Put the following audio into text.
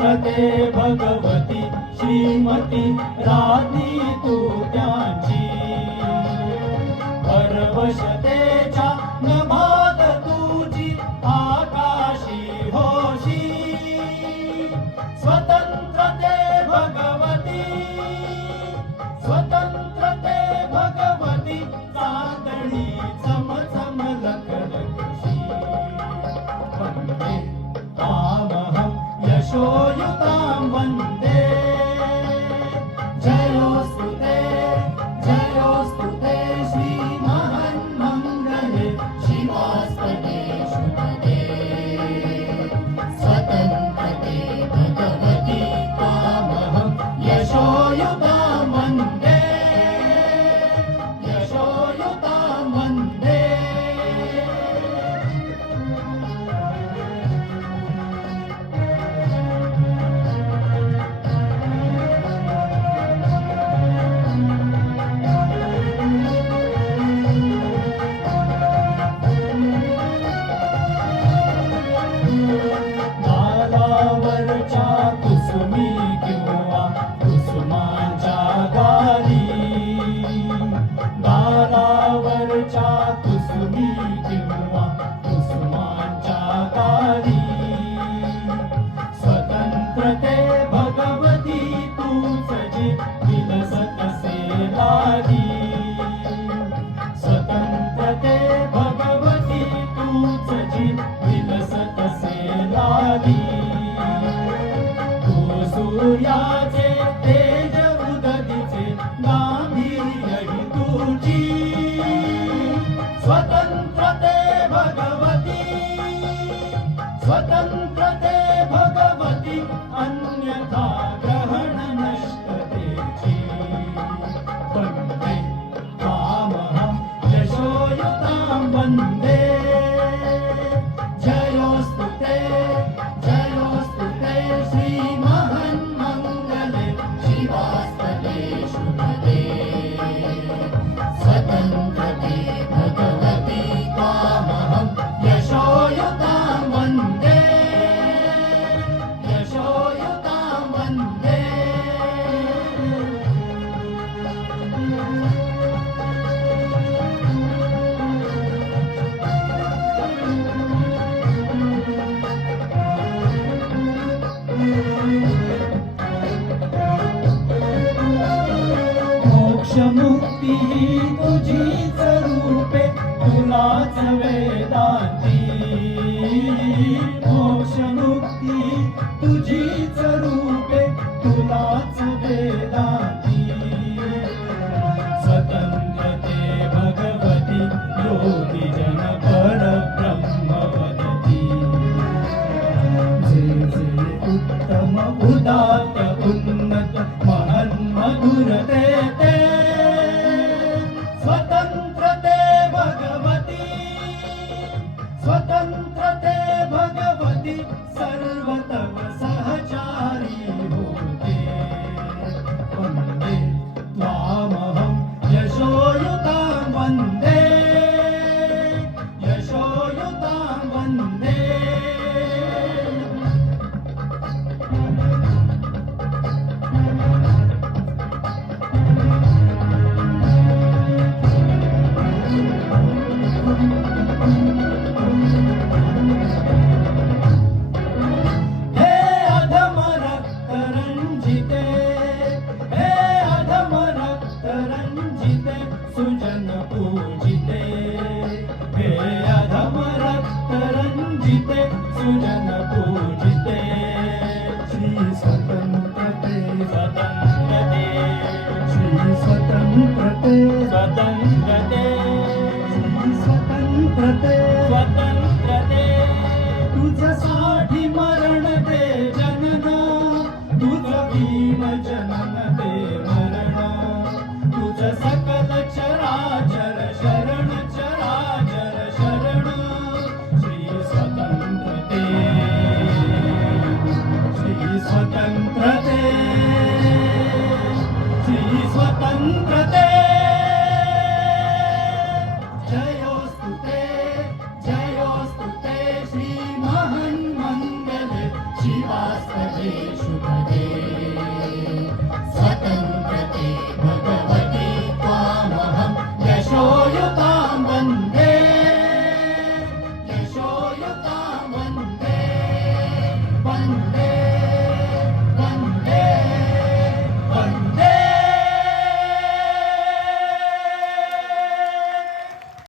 स्वतंत्रते भगवती श्रीमती राधी तू त्यांची परवशतेच्या नभात तुझी आकाशी होशी स्वतंत्रते भगवती स्वतंत्रते भगवती चांदणी चमचम लखलखशी वंदे तामहं यशोयुतां वन्दे जयोस्तु ते श्रीमन्मङ्गले शिवास्तते शुभदे स्वतन्त्रते भगवती तामहं यशोयुतां वन्दे यशोयुतां वन्दे नालावरच्या कुसुमी किंवा कुसुमांच्या गाली नालावरच्या कुसुमी किंवा कुसुमांच्या गाली स्वतंत्रते भगवती तूच जी विलसतसे लागी स्वतंत्रते भगवती तूच जी विलसतसे लागी तू सूर्याचे तेज उदतीचे गांभीर्यही तुझी स्वतंत्रते भगवती स्वतंत्रते भगवती अन्यथा ग्रहण नष्टतेची वन्दे तामहं यशोयुतां वन्दे जयोस्तु ते श्रीमन्मङ्गले शिवास्तते शुभदे स्वतन्त्रते भगवती तामहं यशोयुतां वन्दे यशोयुतां वन्दे मोक्षमुक्ती तुझीच रूपे तुलाच वेदांती मोक्षमुक्ती तुझीच रूपे तुलाच वेदांती स्वतंत्रते भगवती योगी जन परब्रह्म वदती जे जे उत्तम उदात्त उन्नत महन्मधुरते ते स्वतंत्रते भगवती स्वतंत्रते भगवती सर्वतम सहचारी होते वन्दे त्वामहं यशोयुतां वन्दे यशोयुतां वन्दे हे अधम रक्तरंजिते हे अधम रक्तरंजिते सुजन पूजिते हे अधम रक्तरंजिते सुजन पूजिते श्री स्वतंत्रते स्वतंत्रते श्री स्वतंत्रते स्वतंत्रते श्री स्वतंत्रते स्वतंत्रते